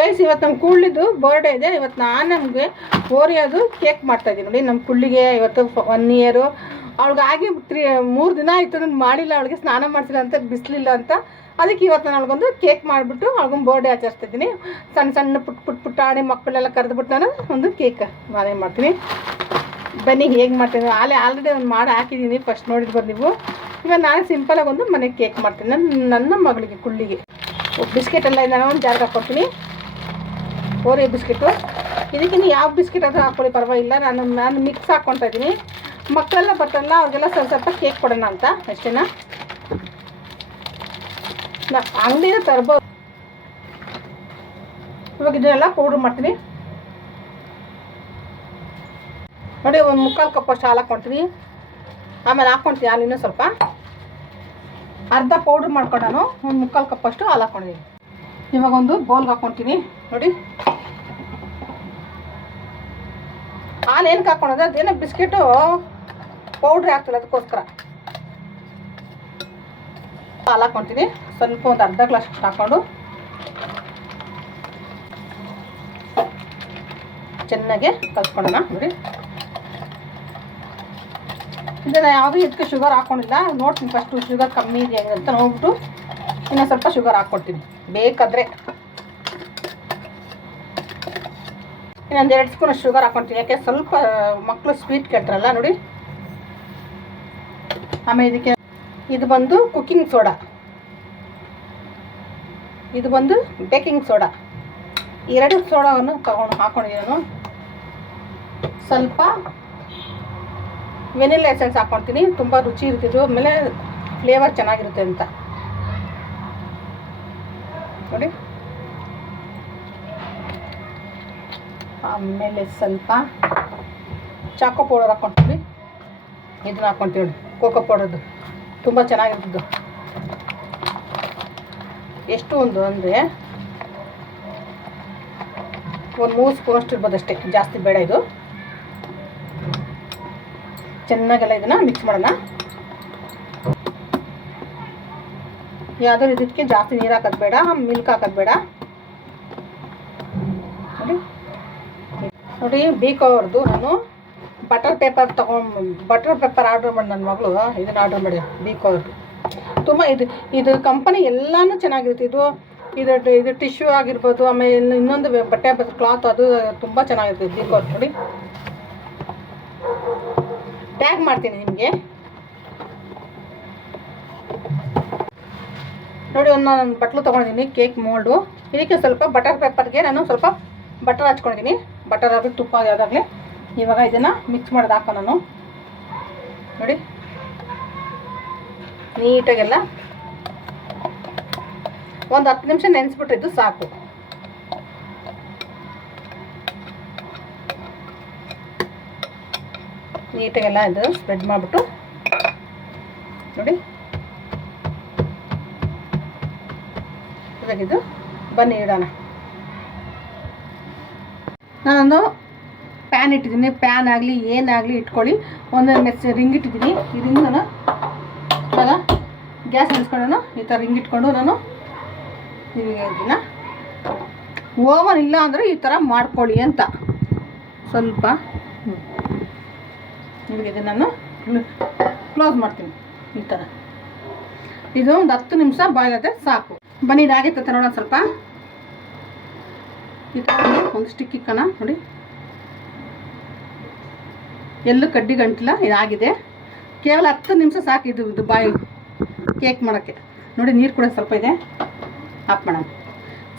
Guys, ಇವತ್ತು ನಮ್ಮ ಕುಳ್ಳಿದ್ದು birthday ಇದೆ. ಇವತ್ತು ನಾನು ನಮಗೆ ಓರಿಯೋದು ಕೇಕ್ ಮಾಡ್ತಾಯಿದ್ದೀನಿ ನೋಡಿ. ನಮ್ಮ ಕುಳ್ಳಿಗೆ ಇವತ್ತು 1 ಇಯರು. ಅವಳಿಗಾಗಿ 3 ದಿನ ಆಯಿತು ನಾನು ಮಾಡಿಲ್ಲ. ಅವಳಿಗೆ ಸ್ನಾನ ಮಾಡಿಸಿಲ್ಲ ಅಂತ, ಬಿಸಿಲಿಲ್ಲ ಅಂತ. ಅದಕ್ಕೆ ಇವತ್ತು ನಾನು ಅವಳಿಗೊಂದು ಕೇಕ್ ಮಾಡಿಬಿಟ್ಟು ಅವಳಿಗೊಂದು ಬರ್ಡೇ ಆಚರಿಸ್ತಿದ್ದೀನಿ. ಸಣ್ಣ ಸಣ್ಣ ಪುಟ್ಟಾಣಿ ಮಕ್ಕಳೆಲ್ಲ ಕರೆದುಬಿಟ್ಟು ನಾನು ಒಂದು ಕೇಕ್ ನಾನೇ ಮಾಡ್ತೀನಿ. ಬನ್ನಿ ಹೇಗೆ ಮಾಡ್ತೀನಿ. ಆಲ್ರೆಡಿ ಒಂದು ಮಾಡಿ ಹಾಕಿದ್ದೀನಿ, ಫಸ್ಟ್ ನೋಡಿರ್ಬೋದು ನೀವು. ಇವಾಗ ನಾನು ಸಿಂಪಲಾಗಿ ಒಂದು ಮನೆಗೆ ಕೇಕ್ ಮಾಡ್ತೀನಿ ನನ್ನ ಮಗಳಿಗೆ ಕುಳ್ಳಿಗೆ. ಬಿಸ್ಕೆಟ್ ಎಲ್ಲ ನಾನು ಒಂದು ಜಾರ್ಗೆ ಹಾಕ್ಕೊತೀನಿ. Oreo biscuit. ಇದಕ್ಕಿಂತ ಯಾವ ಬಿಸ್ಕೆಟ್ ಆದರೂ ಹಾಕ್ಕೊಳ್ಳಿ, ಪರವಾಗಿಲ್ಲ. ನಾನು ಮಿಕ್ಸ್ ಹಾಕ್ಕೊತಾ ಇದ್ದೀನಿ. ಮಕ್ಕಳೆಲ್ಲ ಬರ್ತಾರಲ್ಲ, ಅವ್ರಿಗೆಲ್ಲ ಸ್ವಲ್ಪ ಕೇಕ್ ಕೊಡೋಣ ಅಂತ ಅಷ್ಟೇನಾ. ಅಂಗಡಿನ ತರ್ಬೋದು. ಇವಾಗ ಇದನ್ನೆಲ್ಲ ಪೌಡ್ರ್ ಮಾಡ್ತೀನಿ ನೋಡಿ. ಒಂದು 3/4 ಕಪ್ಪಷ್ಟು ಹಾಲು ಹಾಕ್ಕೊಳ್ತೀನಿ. ಆಮೇಲೆ ಹಾಕ್ಕೊಳ್ತೀನಿ ಹಾಲು ಇನ್ನೂ ಸ್ವಲ್ಪ. ಅರ್ಧ ಪೌಡ್ರ್ ಮಾಡ್ಕೊಂಡು ನಾನು ಒಂದು 3/4 ಕಪ್ಪಷ್ಟು ಹಾಲು ಹಾಕ್ಕೊಂಡಿದ್ದೀನಿ. ಇವಾಗ ಒಂದು ಬೌಲ್ಗೆ ಹಾಕ್ಕೊಳ್ತೀನಿ ನೋಡಿ. ಹಾಲು ಏನಕ್ಕೆ ಹಾಕ್ಕೊಳೋದು, ಅದೇನೋ ಬಿಸ್ಕೆಟು ಪೌಡ್ರ್ ಹಾಕ್ತಿಲ್ಲ, ಅದಕ್ಕೋಸ್ಕರ ಹಾಲು ಹಾಕ್ಕೊಳ್ತೀನಿ. ಸ್ವಲ್ಪ ಒಂದು ಅರ್ಧ ಗ್ಲಾಸ್ ಹಾಕ್ಕೊಂಡು ಚೆನ್ನಾಗಿ ಕಲ್ಸ್ಕೊಳ್ಳೋಣ ನೋಡಿ. ಇದನ್ನು ಯಾವುದೂ ಇದಕ್ಕೆ ಶುಗರ್ ಹಾಕ್ಕೊಂಡಿಲ್ಲ. ನೋಡ್ತೀನಿ ಫಸ್ಟು ಶುಗರ್ ಕಮ್ಮಿ ಇದೆ ಅಂತ ನೋಡ್ಬಿಟ್ಟು ಇನ್ನೂ ಸ್ವಲ್ಪ ಶುಗರ್ ಹಾಕ್ಕೊಡ್ತೀನಿ ಬೇಕಾದರೆ. ಇನ್ನೊಂದು 2 ಸ್ಪೂನ್ ಶುಗರ್ ಹಾಕ್ಕೊಳ್ತೀನಿ, ಯಾಕೆ ಸ್ವಲ್ಪ ಮಕ್ಕಳು ಸ್ವೀಟ್ ಕೇಳ್ತಾರಲ್ಲ ನೋಡಿ. ಆಮೇಲೆ ಇದಕ್ಕೆ ಇದು ಬಂದು ಕುಕ್ಕಿಂಗ್ ಸೋಡಾ, ಇದು ಬಂದು ಬೇಕಿಂಗ್ ಸೋಡಾ. 2 ಸೋಡಾವನ್ನು ಹಾಕ್ಕೊಂಡಿದ್ದೀನಿ ನಾನು. ಸ್ವಲ್ಪ ವೆನಿಲಾ ಎಸೆನ್ಸ್ ಹಾಕ್ಕೊಳ್ತೀನಿ, ತುಂಬ ರುಚಿ ಇರ್ತಿದ್ದು, ಆಮೇಲೆ ಫ್ಲೇವರ್ ಚೆನ್ನಾಗಿರುತ್ತೆ ಅಂತ ನೋಡಿ. ಆಮೇಲೆ ಸ್ವಲ್ಪ ಚಾಕೋ ಪೌಡರ್ ಹಾಕ್ಕೊಳ್ತೀವಿ. ಇದನ್ನ ಹಾಕ್ಕೊಳ್ತೀವಿ ನೋಡಿ, ಕೋಕೋ ಪೌಡರ್ದು ತುಂಬ ಚೆನ್ನಾಗಿರ್ತದ್ದು. ಎಷ್ಟು ಒಂದು ಅಂದರೆ ಒಂದು 3 ಸ್ಪೂನಷ್ಟು ಇರ್ಬೋದು ಅಷ್ಟೇ, ಜಾಸ್ತಿ ಬೇಡ. ಇದು ಚೆನ್ನಾಗೆಲ್ಲ ಇದನ್ನು ಮಿಕ್ಸ್ ಮಾಡೋಣ. ಯಾವುದೋ ಇದಕ್ಕೆ ಜಾಸ್ತಿ ನೀರು ಹಾಕೋದು ಬೇಡ, ಮಿಲ್ಕ್ ಹಾಕೋದು ಬೇಡ ನೋಡಿ. ನೋಡಿ ಬೀಕೋರ್ದು ನಾನು ಬಟರ್ ಪೇಪರ್ ಆರ್ಡ್ರ್ ಮಾಡಿ ನನ್ನ ಮಗಳು ಇದನ್ನು ಆರ್ಡ್ರ್ ಮಾಡಿ ಬೀಕೋರ್ದು. ತುಂಬ ಇದು ಕಂಪನಿ ಎಲ್ಲನೂ ಚೆನ್ನಾಗಿರುತ್ತೆ. ಇದು ಟಿಶ್ಯೂ ಆಗಿರ್ಬೋದು, ಆಮೇಲೆ ಇನ್ನೊಂದು ಬಟ್ಟೆ ಕ್ಲಾತ್, ಅದು ತುಂಬ ಚೆನ್ನಾಗಿರುತ್ತೆ ಬೀಕೋರ್ ನೋಡಿ. ಟ್ಯಾಗ್ ಮಾಡ್ತೀನಿ ನಿಮಗೆ ನೋಡಿ. ಒಂದು ಬಟ್ಲು ತೊಗೊಂಡಿದ್ದೀನಿ, ಕೇಕ್ ಮೋಲ್ಡು. ಇದಕ್ಕೆ ಸ್ವಲ್ಪ ಬಟರ್ ಪೇಪರ್ಗೆ ನಾನು ಸ್ವಲ್ಪ ಬಟರ್ ಹಚ್ಕೊಂಡಿದ್ದೀನಿ. ಬಟರ್ ಆಗಲಿ ತುಪ್ಪ ಯಾವುದಾಗಲಿ. ಇವಾಗ ಇದನ್ನು ಮಿಕ್ಸ್ ಮಾಡೋದು ಹಾಕೋ ನಾನು ನೋಡಿ. ನೀಟಾಗೆಲ್ಲ ಒಂದು 10 ನಿಮಿಷ ನೆನೆಸ್ಬಿಟ್ರಿದ್ದು ಸಾಕು. ನೀಟಾಗೆಲ್ಲ ಇದು ಸ್ಪ್ರೆಡ್ ಮಾಡಿಬಿಟ್ಟು ನೋಡಿ. ಇವಾಗಿದು ಬನ್ನಿ ಇಡೋಣ. ನಾನೊಂದು ಪ್ಯಾನ್ ಇಟ್ಟಿದ್ದೀನಿ. ಪ್ಯಾನ್ ಆಗಲಿ ಏನಾಗಲಿ ಇಟ್ಕೊಳ್ಳಿ. ಒಂದು ರಿಂಗ್ ಇಟ್ಟಿದ್ದೀನಿ. ಈ ರಿಂಗ್ ನಾನು ಇವಾಗ ಗ್ಯಾಸ್ ನಿಲ್ಸ್ಕೊಂಡು ಈ ಥರ ರಿಂಗ್ ಇಟ್ಕೊಂಡು ನಾನು ಇದನ್ನು ಓವನ್ ಇಲ್ಲ ಅಂದರೆ ಈ ಥರ ಮಾಡ್ಕೊಳ್ಳಿ ಅಂತ ಸ್ವಲ್ಪ ನಿಮಗೆ ಇದನ್ನು ನಾನು ಕ್ಲೋಸ್ ಮಾಡ್ತೀನಿ ಈ ಥರ. ಇದು ಒಂದು 10 ನಿಮಿಷ ಬಾಯ್ಲ್ ಆದರೆ ಸಾಕು. ಬನ್ನಿ ಇದಾಗಿತ್ತು ನೋಡೋಣ. ಸ್ವಲ್ಪ ಈ ಥರ ಒಂದು ಸ್ಟಿಕ್ ಇಕ್ಕೋಣ ನೋಡಿ. ಎಲ್ಲೂ ಕಡ್ಡಿ ಗಂಟಿಲ್ಲ, ಇದಾಗಿದೆ. ಕೇವಲ 10 ನಿಮಿಷ ಸಾಕು ಇದು ಬಾಯಿ ಕೇಕ್ ಮಾಡೋಕ್ಕೆ ನೋಡಿ. ನೀರು ಕೂಡ ಸ್ವಲ್ಪ ಇದೆ, ಆಫ್ ಮಾಡೋಣ.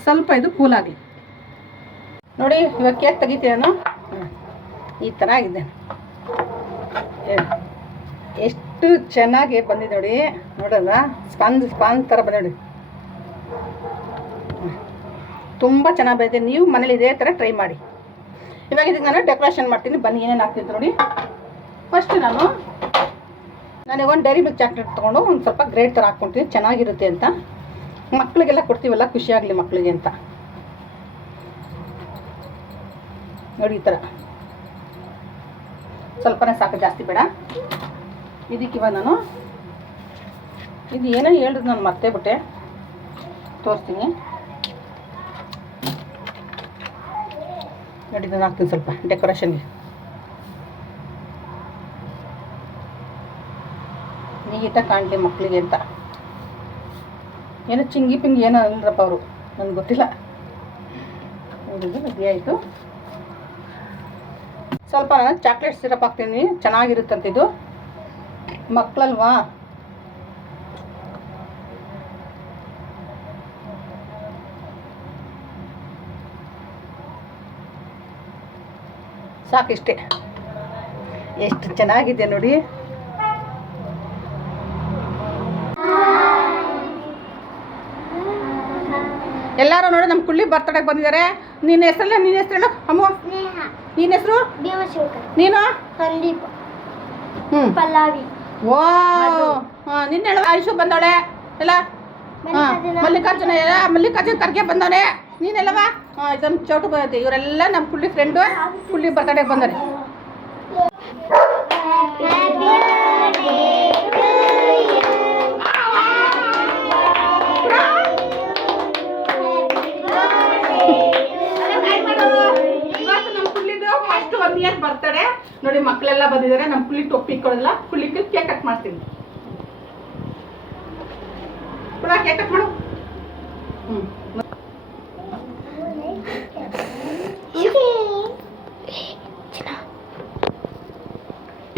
ಸ್ವಲ್ಪ ಇದು ಕೂಲಾಗಲಿ ನೋಡಿ. ಇವಾಗ ಕೇಕ್ ತೆಗಿತೀನಿ ನಾನು. ಈ ಥರ ಆಗಿದೆ. ಎಷ್ಟು ಚೆನ್ನಾಗಿ ಬಂದಿದೆ ನೋಡಿ. ನೋಡೋಣ, ಸ್ಪಾಂಜ್ ಥರ ಬಂದ ನೋಡಿ. ತುಂಬ ಚೆನ್ನಾಗಿ ಬಂದಿದೆ. ನೀವು ಮನೇಲಿ ಇದೇ ಥರ ಟ್ರೈ ಮಾಡಿ. ಇವಾಗ ಇದಕ್ಕೆ ನಾನು ಡೆಕೋರೇಷನ್ ಮಾಡ್ತೀನಿ. ಬನ್ನಿ ಏನೇನು ಹಾಕ್ತಿದ್ದು ನೋಡಿ. ಫಸ್ಟ್ ನನಗೆ ಒಂದು ಡೈರಿ ಮಿಲ್ಕ್ ಚಾಕ್ಲೇಟ್ ತೊಗೊಂಡು ಒಂದು ಸ್ವಲ್ಪ ಗ್ರೇಟ್ ಥರ ಹಾಕ್ಕೊಳ್ತೀನಿ, ಚೆನ್ನಾಗಿರುತ್ತೆ ಅಂತ. ಮಕ್ಕಳಿಗೆಲ್ಲ ಕೊಡ್ತೀವಲ್ಲ, ಖುಷಿಯಾಗಲಿ ಮಕ್ಕಳಿಗೆ ಅಂತ ನೋಡಿ. ಈ ಥರ ಸ್ವಲ್ಪನೇ ಸಾಕು, ಜಾಸ್ತಿ ಬೇಡ. ಇದಕ್ಕೆ ಇವಾಗ ನಾನು ಇದು ಏನೋ ಹೇಳಿದ್ರು, ನಾನು ಮರ್ತೇ ಬಿಟ್ಟೆ, ತೋರಿಸ್ತೀನಿ. ನೋಡಿ ನಾನು ಹಾಕ್ತೀನಿ ಸ್ವಲ್ಪ ಡೆಕೋರೇಷನ್ಗೆ. ನೀಟಾಗಿ ಕಾಣಲಿ ಮಕ್ಕಳಿಗೆ ಅಂತ. ಏನೋ ಚಿಂಗಿ ಪಿಂಗಿ ಏನೋ ಅಂದ್ರಪ್ಪ ಅವರು, ನನಗೆ ಗೊತ್ತಿಲ್ಲ. ಇದು ರೆಡಿ ಆಯಿತು. ಸ್ವಲ್ಪ ನಾನು ಚಾಕ್ಲೇಟ್ ಸಿರಪ್ ಹಾಕ್ತೀನಿ, ಚೆನ್ನಾಗಿರುತ್ತಂತಿದ್ದು. ಮಕ್ಕಳಲ್ವಾ, ಸಾಕಿಷ್ಟೇ. ಎಷ್ಟು ಚೆನ್ನಾಗಿದೆ ನೋಡಿ. ಎಲ್ಲರೂ ನೋಡಿ ನಮ್ಮ ಕುಳ್ಳಿ ಬರ್ತಡೆಗೆ ಬಂದಿದ್ದಾರೆ. ನಿನ್ನ ಹೆಸರಲ್ಲ, ನಿನ್ನ ಹೆಸರು ಅಮ್ಮ? ನಿನ್ನ ಹೆಸರು? ನೀನು? ಸಂದೀಪ್. ಪಲ್ಲವಿ. ಓ ಹಾಂ, ನಿನ್ನ ಹೇಳು. ಆಯುಷು ಬಂದವಳೆ ಎಲ್ಲ. ಮಲ್ಲಿಕಾರ್ಜುನ ಮಲ್ಲಿಕಾರ್ಜುನ ಖರ್ಗೆ ಬಂದವನೆ. ನೀನೆಲ್ಲವಾ? ಹಾಂ, ಇದನ್ನು ಚೌಟು ಬಂದೈತೆ. ಇವರೆಲ್ಲ ನಮ್ಮ ಕುಳ್ಳಿ ಫ್ರೆಂಡು ಕುಳ್ಳಿ ಬರ್ತಡೆಗೆ ಬಂದರೆ. ಫಸ್ಟ್ 1 ಇಯರ್ ಬರ್ತಡೆ ನೋಡಿ, ಮಕ್ಕಳೆಲ್ಲ ಬಂದಿದ್ದಾರೆ. ನಮ್ಮ ಕುಳ್ಳಿ ಟೊಪ್ಪಿ ಇಕ್ಕೊಳ್ಳೋದಿಲ್ಲ, ಕುಳ್ಳಿಗೆ ಕೇಕ್ ಕಟ್ ಮಾಡ್ತೀನಿ. ಕೂಡ ಕೇಕ್ ಕಟ್ ಮಾಡು.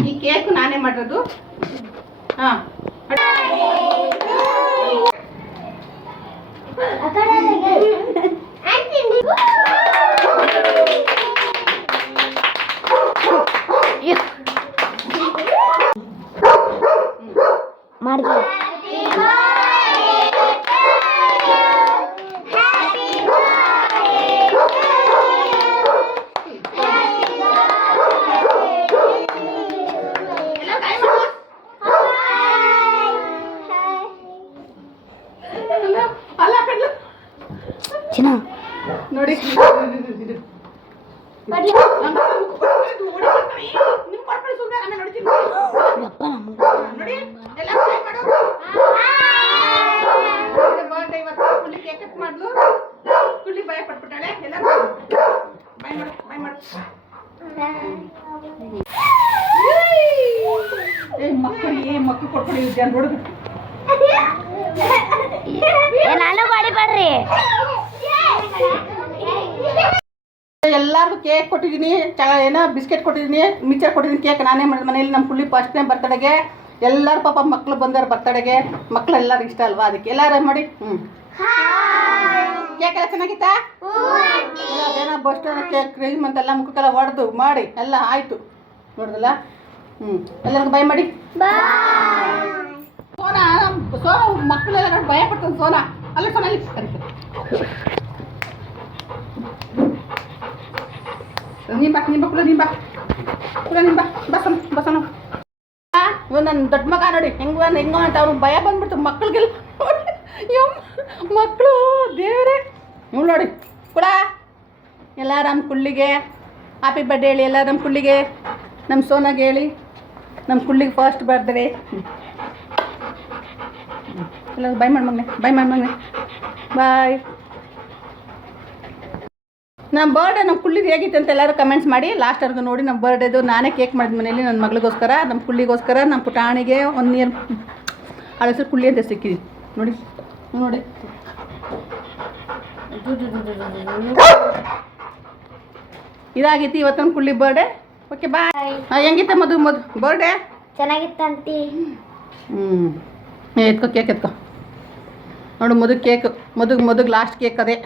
ಈ ಕೇಕ್ ನಾನೇ ಮಾಡಿರೋದು. ಹಾಂ, ಮಾಡಿದೆ. ಚಿನ್ನ ನೋಡಿ ಬರ್ಡೇ ಇವತ್ತು ಕುಳ್ಳಿ ಕೇಕ್ ಕಟ್ ಮಾಡ್ಲು. ಕುಳ್ಳಿ ಭಯ ಪಟ್ಬಿಟ್ಟಾಳೆ. ಎಲ್ಲ ಬಾಯ್ ಮಾಡು, ಬಾಯ್ ಮಾಡು. ಮಕ್ಕಳು ಕೊಟ್ಬಿಡಿ ಜನ ನೋಡಿದ್ರು. ನಾನು ಮಾಡಿ ಬರ್ರಿ. ಎಲ್ಲರಿಗೂ ಕೇಕ್ ಕೊಟ್ಟಿದ್ದೀನಿ, ಏನೋ ಬಿಸ್ಕೆಟ್ ಕೊಟ್ಟಿದ್ದೀನಿ, ಮಿಕ್ಚರ್ ಕೊಟ್ಟಿದ್ದೀನಿ. ಕೇಕ್ ನಾನೇ ಮಾಡಿದ ಮನೇಲಿ. ನಮ್ಮ ಕುಳ್ಳಿ ಫಸ್ಟ್ನೇ ಬರ್ತಡೆಗೆ ಎಲ್ಲರೂ ಪಾಪ ಮಕ್ಕಳು ಬಂದಾರ ಬರ್ತಡೆಗೆ. ಮಕ್ಕಳು ಎಲ್ಲರಿಗೂ ಇಷ್ಟ ಅಲ್ವಾ, ಅದಕ್ಕೆ ಎಲ್ಲರೂ ಮಾಡಿ. ಕೇಕ್ ಎಲ್ಲ ಚೆನ್ನಾಗಿತ್ತಾ? ಅದೇನೋ ಬಸ್ಟ್ ಕೇಕ್ ಕ್ರೀಮ್ ಅಂತೆಲ್ಲ ಮುಖಕ್ಕೆಲ್ಲ ಹೊಡೆದು ಮಾಡಿ ಎಲ್ಲ ಆಯಿತು ನೋಡಿದಲ್ಲ. ಎಲ್ಲರಿಗೂ ಬೈ ಮಾಡಿ. ಸೋನಾ ಮಕ್ಕಳೆಲ್ಲ ನೋಡಿ ಭಯ ಪಡ್ತಾನೆ. ಸೋನಾ ಅಲ್ಲ, ಸೋನಾ ಅಲ್ಲಿ ನೀನ್ ಬಾ ಬಸನು. ನನ್ನ ದೊಡ್ಡ ಮಗ ನೋಡಿ ಹೆಂಗ ಅಂತ ಅವ್ನು ಭಯ ಬಂದ್ಬಿಡ್ತು ಮಕ್ಳಿಗೆಲ್ಲ. ಮಕ್ಕಳು ದೇವರೇ. ನೀವು ನೋಡಿ ಕೂಡ ಎಲ್ಲ ನಮ್ಮ ಕುಳ್ಳಿಗೆ ಹ್ಯಾಪಿ ಬರ್ಡೇ ಹೇಳಿ. ಎಲ್ಲ ನಮ್ಮ ಕುಳ್ಳಿಗೆ, ನಮ್ಮ ಸೋನಾಗೆ ಹೇಳಿ. ನಮ್ಮ ಕುಳ್ಳಿಗೆ ಫಸ್ಟ್ ಬರ್ತ್ಡೇ. ಎಲ್ಲ ಬೈ ಮಾಡಿ ಮಗನೆ, ಬಾಯ್. ನಮ್ಮ ಬರ್ಡೇ ನಮ್ಮ ಕುಳ್ಳಿದು ಹೇಗಿತ್ತು ಅಂತ ಎಲ್ಲರೂ ಕಮೆಂಟ್ಸ್ ಮಾಡಿ. ಲಾಸ್ಟ್ವರೆಗೂ ನೋಡಿ. ನಮ್ಮ ಬರ್ಡೇದು ನಾನೇ ಕೇಕ್ ಮಾಡಿದ ಮನೇಲಿ ನನ್ನ ಮಗಳಿಗೋಸ್ಕರ, ನಮ್ಮ ಕುಳ್ಳಿಗೋಸ್ಕರ, ನಮ್ಮ ಪುಟಾಣಿಗೆ 1 ಇಯರ್ ಅವಳ ಹೆಸರು ಕುಳ್ಳಿ ಅಂತ ಸಿಕ್ಕಿದ್ವಿ ನೋಡಿ. ನೋಡಿ ಇದಾಗಿತ್ತು ಇವತ್ತು ನಮ್ಮ ಕುಳ್ಳಿ ಬರ್ಡೇ. Okay boy. ಹೆಂಗಿತ್ತ ಮಧು ಬರ್ಡೇ? ಚೆನ್ನಾಗಿತ್ತಂತಿ. ಎತ್ಕೋ ಕೇಕ್ ಎತ್ಕೋ ನೋಡು. ಮಧು ಲಾಸ್ಟ್ ಕೇಕ್ ಅದೇ.